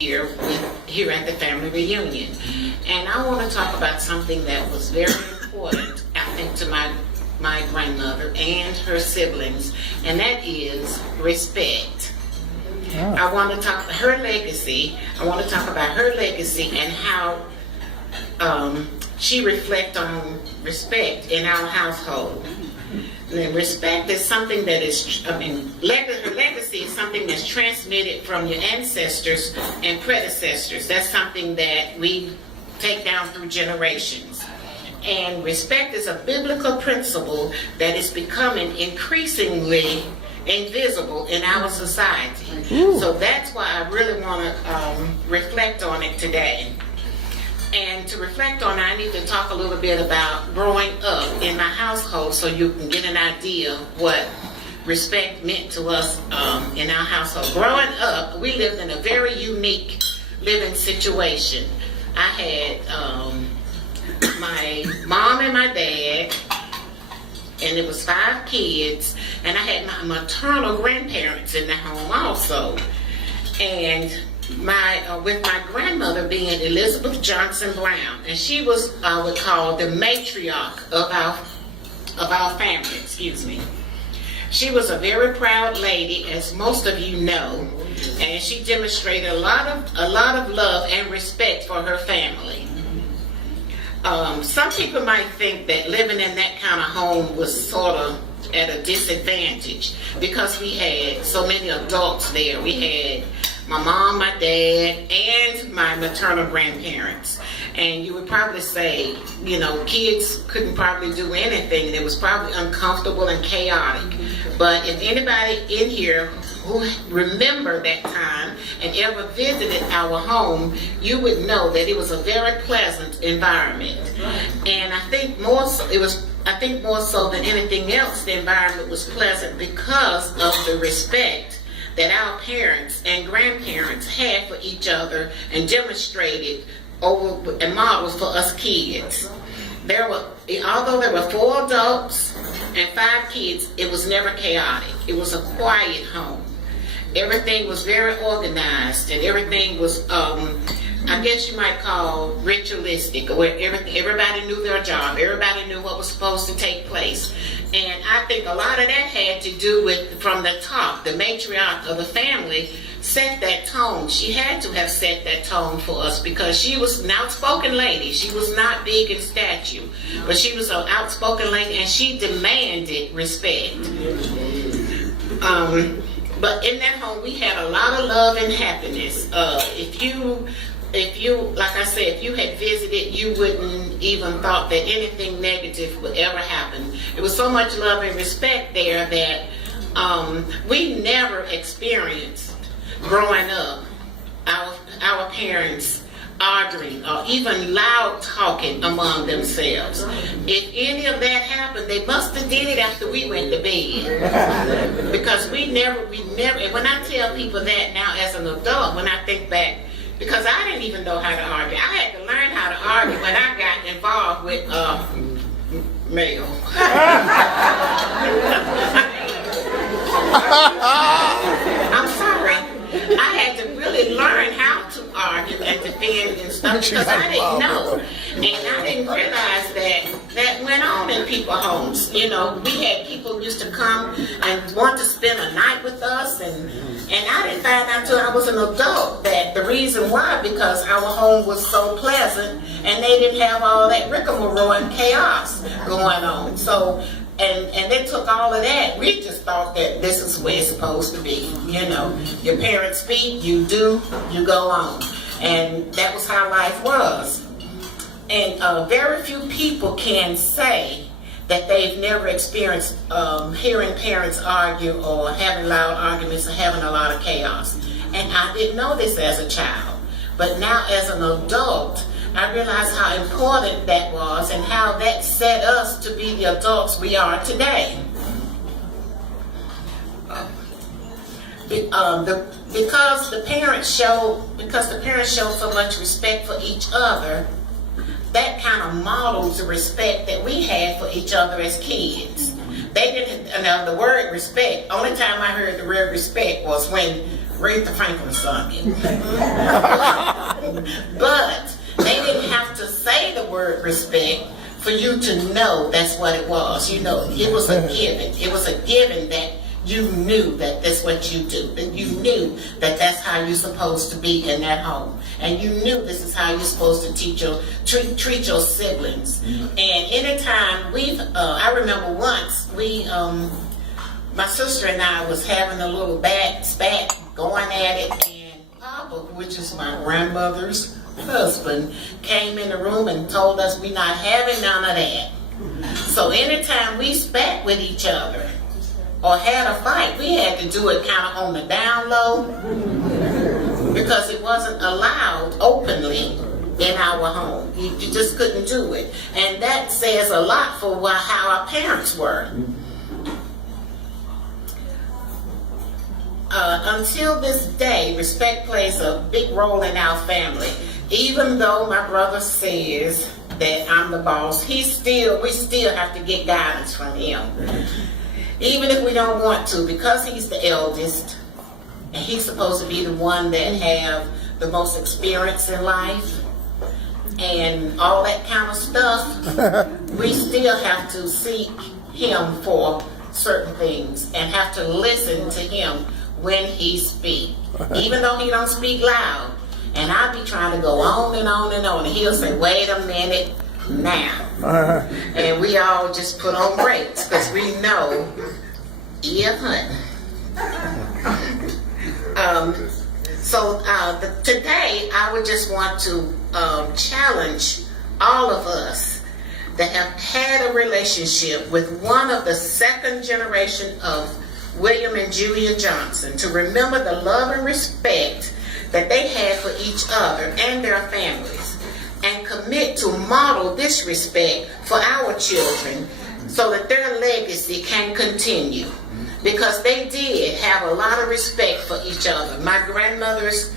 here at the family reunion. And I want to talk about something that was very important, I think, to my grandmother and her siblings, and that is respect. I want to talk about her legacy. I want to talk about her legacy and how she reflects on respect in our household. And respect is something that is, her legacy is something that's transmitted from your ancestors and predecessors. That's something that we take down through generations. And respect is a biblical principle that is becoming increasingly invisible in our society. So that's why I really want to reflect on it today. And to reflect on it, I need to talk a little bit about growing up in my household so you can get an idea what respect meant to us in our household. Growing up, we lived in a very unique living situation. I had my mom and my dad, and it was 5 kids, and I had my maternal grandparents in the home also. And with my grandmother being Elizabeth Johnson Brown, and she was, I would call, the matriarch of our family. Excuse me. She was a very proud lady, as most of you know, and she demonstrated a lot of love and respect for her family. Some people might think that living in that kind of home was sort of at a disadvantage because we had so many adults there. We had my mom, my dad, and my maternal grandparents. And you would probably say, you know, kids couldn't probably do anything. It was probably uncomfortable and chaotic. But if anybody in here who remember that time and ever visited our home, you would know that it was a very pleasant environment. And I think more so than anything else, the environment was pleasant because of the respect that our parents and grandparents had for each other and demonstrated over and modeled for us kids. Although there were 4 adults and 5 kids, it was never chaotic. It was a quiet home. Everything was very organized, and everything was, I guess you might call ritualistic, where everybody knew their job, everybody knew what was supposed to take place. And I think a lot of that had to do with, from the top, the matriarch of the family set that tone. She had to have set that tone for us because she was an outspoken lady. She was not big in stature, but she was an outspoken lady, and she demanded respect. But in that home, we had a lot of love and happiness. If you, like I said, if you had visited, you wouldn't even thought that anything negative would ever happen. There was so much love and respect there that we never experienced growing up our parents arguing or even loud talking among themselves. If any of that happened, they must have did it after we went to bed. Because we never, and when I tell people that now as an adult, when I think back, because I didn't even know how to argue. I had to learn how to argue when I got involved with male. I'm sorry. I had to really learn how to argue and defend and stuff because I didn't know. And I didn't realize that went on in people's homes. You know, we had people who used to come and want to spend a night with us, and I didn't find out until I was an adult that the reason why, because our home was so pleasant and they didn't have all that rigmarole and chaos going on. So, and they took all of that. We just thought that this is where it's supposed to be. You know, your parents speak, you do, you go on. And that was how life was. And very few people can say that they've never experienced hearing parents argue or having loud arguments or having a lot of chaos. And I didn't know this as a child. But now as an adult, I realized how important that was and how that set us to be the adults we are today. Because the parents show so much respect for each other, that kind of models the respect that we had for each other as kids. They didn't, the word respect, only time I heard the word respect was when Aretha Franklin sung it. But they didn't have to say the word respect for you to know that's what it was. You know, it was a given. It was a given that you knew that that's what you do. That you knew that that's how you're supposed to be in that home. And you knew this is how you're supposed to treat your siblings. And anytime I remember once my sister and I was having a little spat going at it, and Papa, which is my grandmother's husband, came in the room and told us we not having none of that. So anytime we spat with each other or had a fight, we had to do it kind of on the down low because it wasn't allowed openly in our home. You just couldn't do it. And that says a lot for how our parents were. Until this day, respect plays a big role in our family. Even though my brother says that I'm the boss, we still have to get guidance from him. Even if we don't want to, because he's the eldest, and he's supposed to be the one that have the most experience in life, and all that kind of stuff, we still have to seek him for certain things, and have to listen to him when he speaks. Even though he don't speak loud, and I be trying to go on and on and on, and he'll say, wait a minute now. And we all just put on brakes, because we know, yeah, honey. Today, I would just want to challenge all of us that have had a relationship with one of the second generation of William and Julia Johnson to remember the love and respect that they had for each other and their families, and commit to model this respect for our children so that their legacy can continue. Because they did have a lot of respect for each other. My grandmother's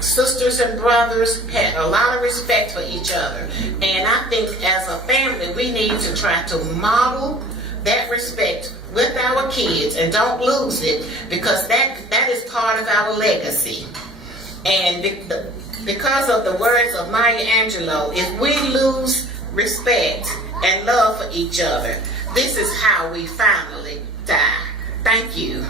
sisters and brothers had a lot of respect for each other. And I think as a family, we need to try to model that respect with our kids, and don't lose it, because that is part of our legacy. And because of the words of Maya Angelou, if we lose respect and love for each other, this is how we finally die. Thank you.